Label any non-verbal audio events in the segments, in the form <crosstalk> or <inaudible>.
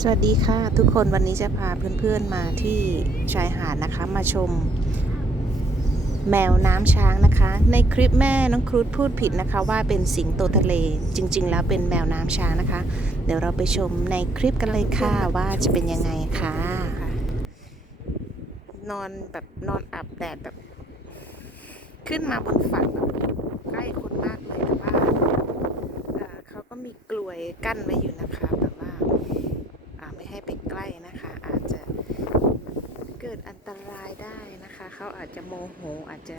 สวัสดีค่ะทุกคนวันนี้จะพาเพื่อนๆมาที่ชายหาดนะคะ มาชม แมวน้ำช้างนะคะ ในคลิปแม่น้องครุฑพูดผิดนะคะ ว่าเป็นสิงโตทะเล จริง ๆ แล้วเป็นแมวน้ำช้างนะคะ เดี๋ยวเราไปชมในคลิปกันเลยค่ะว่าจะเป็นยังไงค่ะ นอนแบบนอนอาบแดดแบบ ขึ้นมาบนฝั่งแบบใกล้คนมากเลยแต่ว่าเขาก็มีกลวยกั้นไว้อยู่นะคะแบบ ไม่ให้ไปใกล้นะคะ อาจจะเกิดอันตรายได้นะคะ เขาอาจจะโมโหอาจจะ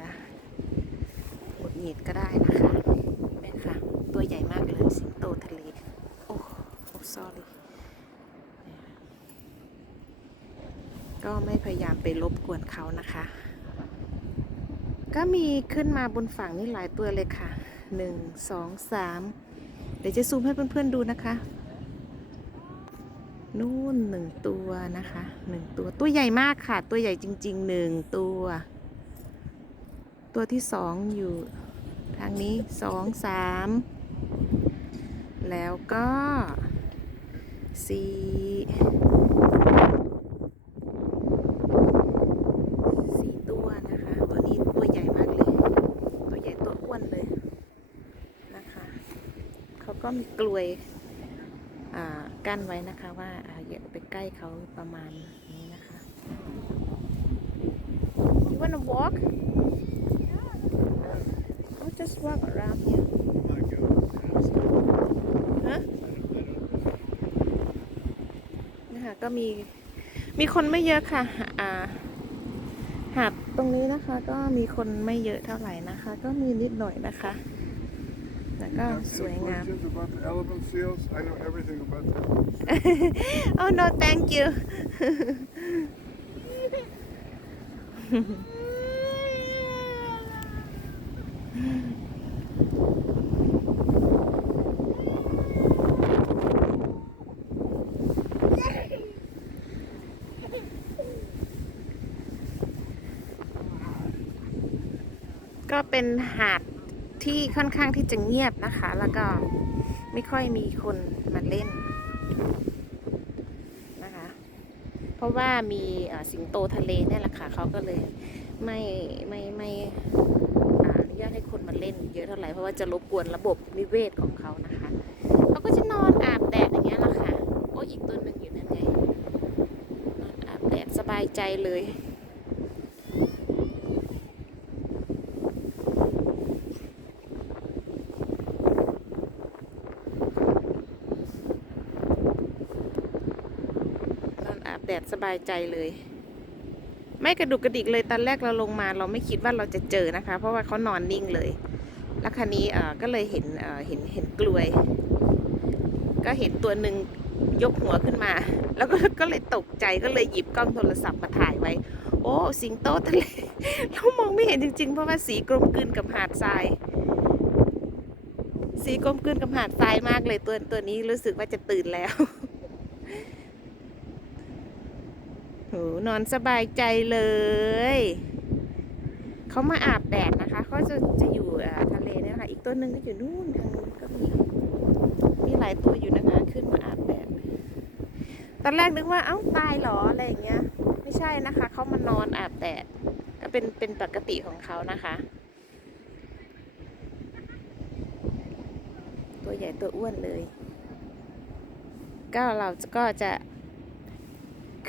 หงุดหงิดก็ได้นะคะเนี่ค่ะ ตัวใหญ่มากเลยสิงโตทะเล โอ้โอ้ sorry ก็ไม่พยายามไปรบกวนเขานะคะ ก็มีขึ้นมาบนฝั่งนี่หลายตัวเลยค่ะหนึ่งสองสามเดี๋ยวจะซูมให้เพื่อนๆดูนะคะ นู่นหนึ่งตัวนะคะหนึ่งตัวตัวใหญ่มากค่ะ ตัวใหญ่จริงๆหนึ่งตัว ตัวที่สองอยู่ทางนี้สองสามแล้วก็สี่สี่ตัวนะคะตัวนี้ตัวใหญ่มากเลย ตัวใหญ่ตัวอ้วนเลยนะคะเขาก็มีกลวยอ่ากั้นไว้นะคะว่า ใกล้เขาประมาณนี้นะคะ You wanna walk? I'll just walk around here. Huh? นะคะก็มีมีคนไม่เยอะค่ะอ่าหาดตรงนี้นะคะก็มีคนไม่เยอะเท่าไหร่นะคะ ก็มีนิดหน่อยนะคะ แล้วก็ Have สวย any งาม questions about the elephant seals? I know everything about them. <laughs> oh no thank you <laughs> ก็เป็นหาด ที่ค่อนข้างที่จะเงียบนะคะ แล้วก็ไม่ค่อยมีคนมาเล่นนะคะ เพราะว่ามีสิงโตทะเลเนี่ยแหละค่ะเขาก็เลยไม่ไม่ไม่อ่าอนุญาตให้คนมาเล่น เยอะเท่าไหร่เพราะว่าจะรบกวนระบบนิเวศของเขานะคะเขาก็จะนอนอาบแดดอย่างเงี้ยแหละค่ะโอ้อีกตัวหนึ่งอยู่นั่นไงนอนอาบแดดสบายใจเลย นอนอาบ แดดสบายใจเลย ไม่กระดุกกระดิกเลยตอนแรกเราลงมา เราไม่คิดว่าเราจะเจอนะคะ เพราะว่าเขานอนนิ่งเลย แล้วคันนี้ก็เลยเห็นเอ่อเห็นเห็นกลวย ก็เห็นตัวหนึ่งยกหัวขึ้นมา แล้วก็ก็เลยตกใจก็เลยหยิบกล้องโทรศัพท์มาถ่ายไว้ โอ้ สิงโตทะเลเรามองไม่เห็นจริง ๆ เพราะว่าสีกลมกลืนกับหาดทราย สีกลมกลืนกับหาดทรายมากเลยตัวตัวนี้รู้สึกว่าจะตื่นแล้ว โหนอนสบายใจเลย เขามาอาบแดดนะคะเขาจะจะอยู่ทะเลเนี่ยค่ะ อีกตัวหนึ่งก็อยู่นู่นทางนู้นก็มีมีหลายตัวอยู่นะคะ ขึ้นมาอาบแดดตอนแรกนึกว่าเอ้าตายหรออะไรอย่างเงี้ย ไม่ใช่นะคะเขามานอนอาบแดดก็เป็นเป็นปกติของเขานะคะ ตัวใหญ่ตัวอ้วนเลย ก็เราก็จะ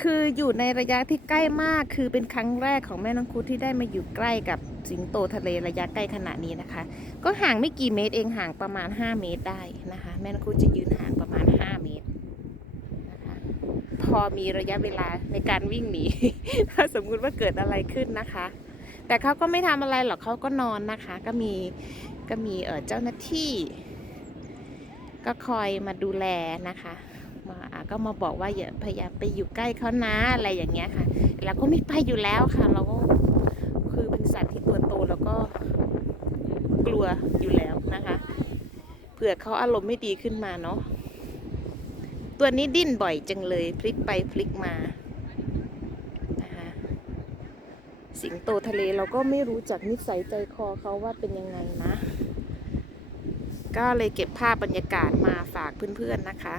คืออยู่ในระยะที่ใกล้มาก คือเป็นครั้งแรกของแม่น้องคุดที่ได้มาอยู่ใกล้กับสิงโตทะเลระยะใกล้ขนาดนี้นะคะ ก็ห่างไม่กี่เมตรเองห่างประมาณ 5 เมตรได้นะคะ แม่น้องคุดจะยืนห่างประมาณ 5 เมตรนะคะพอมีระยะเวลาในการวิ่งหนีถ้าสมมุติว่าเกิดอะไรขึ้นนะคะ แต่เขาก็ไม่ทำอะไรหรอกเขาก็นอนนะคะ ก็มีก็มีเออเจ้าหน้าที่ ก็คอยมาดูแลนะคะ มาอะก็มาบอกว่าอย่าพยายามไปอยู่ใกล้เขานะอะไรอย่างเงี้ยค่ะเราก็ไม่ไปอยู่แล้วค่ะ เราก็คือเป็นสัตว์ที่ตัวโตแล้วก็กลัวอยู่แล้วนะคะเผื่อเขาอารมณ์ไม่ดีขึ้นมาเนาะตัวนี้ดิ้นบ่อยจังเลยพลิกไปพลิกมานะคะสิงโตทะเลเราก็ไม่รู้จักนิสัยใจคอเขาว่าเป็นยังไงนะ ก็เลยเก็บภาพบรรยากาศมาฝากเพื่อนๆนะคะ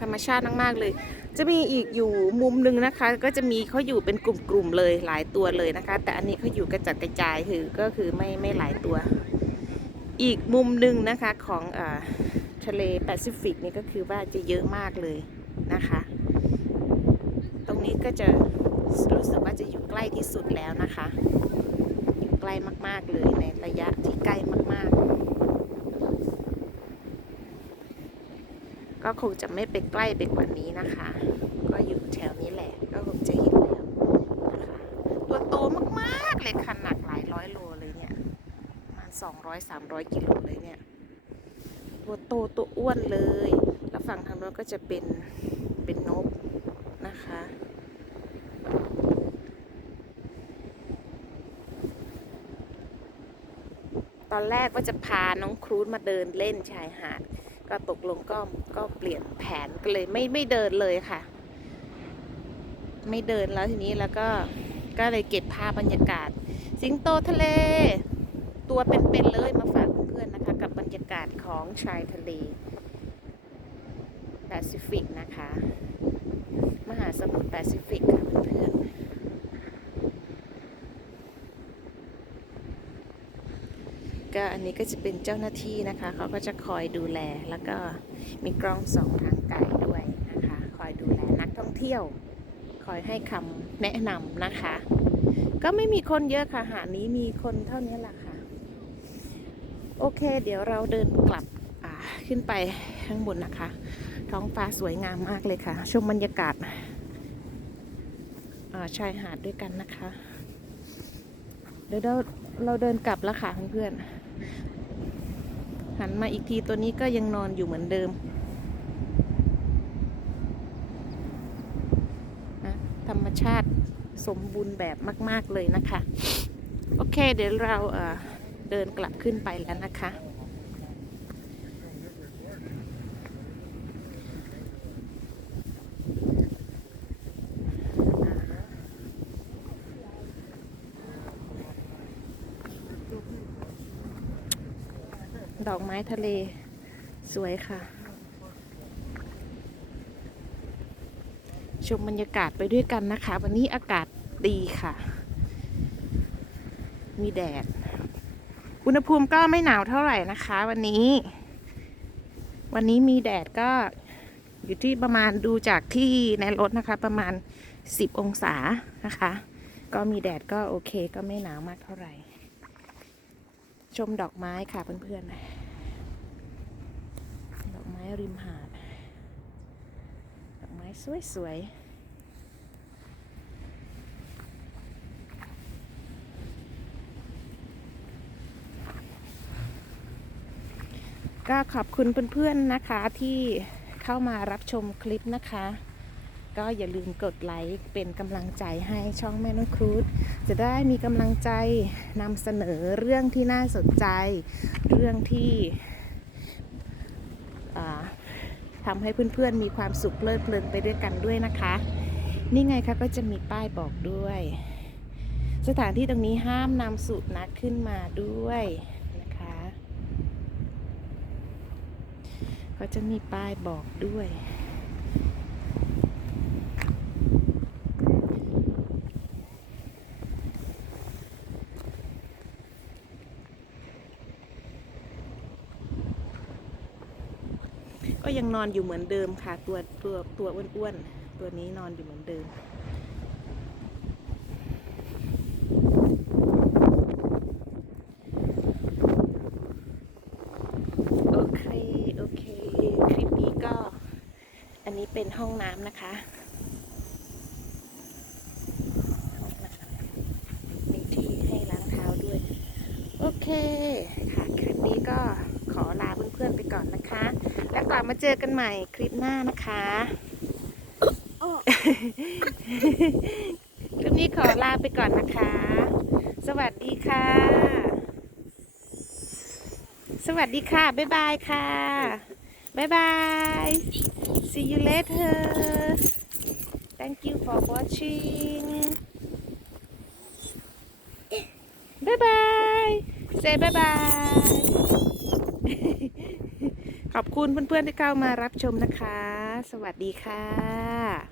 ธรรมชาติมากๆเลย จะมีอีกอยู่มุมหนึ่งนะคะ ก็จะมีเขาอยู่เป็นกลุ่มๆเลยหลายตัวเลยนะคะ แต่อันนี้เขาอยู่กระจัดกระจายคือก็คือไม่ไม่หลายตัว อีกมุมหนึ่งนะคะของอาทะเลแปซิฟิกนี่ก็คือว่าจะเยอะมากเลยนะคะ ตรงนี้ก็จะรู้สึกว่าจะอยู่ใกล้ที่สุดแล้วนะคะ อยู่ใกล้มากๆเลยในระยะที่ใกล้มากๆ ก็คงจะไม่ไปใกล้ไปกว่านี้นะคะ ก็อยู่แถวนี้แหละก็คงจะเห็นแล้วนะคะตัวโตมากๆเลยค่ะหนักหลายร้อยโลเลยเนี่ยประมาณสองร้อยสามร้อยกิโลเลยเนี่ยตัวโตตัวอ้วนเลย แล้วฝั่งทางโน้นก็จะเป็นเป็นนกนะคะตอนแรกว่าจะพาน้องครูดมาเดินเล่นชายหาด ก็ตกลงก็ก็เปลี่ยนแผนก็เลยไม่ไม่เดินเลยค่ะ ไม่เดินแล้วทีนี้แล้วก็ก็เลยเก็บภาพบรรยากาศ สิงโตทะเล ตัวเป็นๆเลยมาฝากเพื่อนๆนะคะ กับบรรยากาศของชายทะเลแปซิฟิกนะคะ มหาสมุทรแปซิฟิกค่ะเพื่อนๆ ก็อันนี้ก็จะเป็นเจ้าหน้าที่นะคะ เขาก็จะคอยดูแลแล้วก็มีกล้องสองทางไกลด้วยนะคะ คอยดูแลนักท่องเที่ยว คอยให้คำแนะนำนะคะ ก็ไม่มีคนเยอะค่ะ หาดนี้มีคนเท่านี้แหละค่ะ โอเค เดี๋ยวเราเดินกลับขึ้นไปข้างบนนะคะ ท้องฟ้าสวยงามมากเลยค่ะ ชมบรรยากาศาชายหาดด้วยกันนะคะ เดี๋ยวเราเราเดินกลับแล้วค่ะเพื่อนๆ หันมาอีกทีตัวนี้ก็ยังนอนอยู่เหมือนเดิมนะธรรมชาติสมบูรณ์แบบมาก ๆ เลยนะคะ โอเค เดี๋ยวเราเอ่อเดินกลับขึ้นไปแล้วนะคะ ดอกไม้ทะเลสวยค่ะ ชมบรรยากาศไปด้วยกันนะคะ วันนี้อากาศดีค่ะ มีแดด อุณหภูมิก็ไม่หนาวเท่าไหร่นะคะ วันนี้ วันนี้มีแดดก็อยู่ที่ประมาณดูจากที่ในรถนะคะ ประมาณ 10 องศานะคะ ก็มีแดดก็โอเคก็ไม่หนาวมากเท่าไหร่ ชมดอกไม้ค่ะเพื่อนๆ ดอกไม้ริมหาด ดอกไม้สวยๆก็ขอบคุณเพื่อนๆนะคะที่เข้ามารับชมคลิปนะคะ ก็อย่าลืมกดไลค์เป็นกำลังใจให้ช่องแม่น้องครูดจะได้มีกำลังใจนำเสนอเรื่องที่น่าสนใจ เรื่องที่ทำให้เพื่อนๆมีความสุขเพลิดเพลินไปด้วยกันด้วยนะคะ นี่ไงคะก็จะมีป้ายบอกด้วย สถานที่ตรงนี้ห้ามนำสุนัขขึ้นมาด้วยนะคะก็จะมีป้ายบอกด้วย ก็ ยังนอนอยู่เหมือนเดิมค่ะ ตัวตัวตัวอ้วนๆตัวนี้นอนอยู่เหมือนเดิม โอเค โอเค คลิปนี้ก็ อันนี้เป็นห้องน้ำนะคะห้องน้ำมีที่ให้ล้างเท้าด้วย โอเค ค่ะ คลิปนี้ก็ขอลาเพื่อนๆไปก่อนนะคะ แล้วกลับ มาเจอกันใหม่คลิปหน้านะคะ คลิปนี้ขอลาไปก่อนนะคะ สวัสดีค่ะ สวัสดีค่ะ บ๊ายบายค่ะ บ๊ายบาย see you later thank you for watching bye bye say bye bye ขอบคุณเพื่อนๆที่เข้ามารับชมนะคะ สวัสดีค่ะ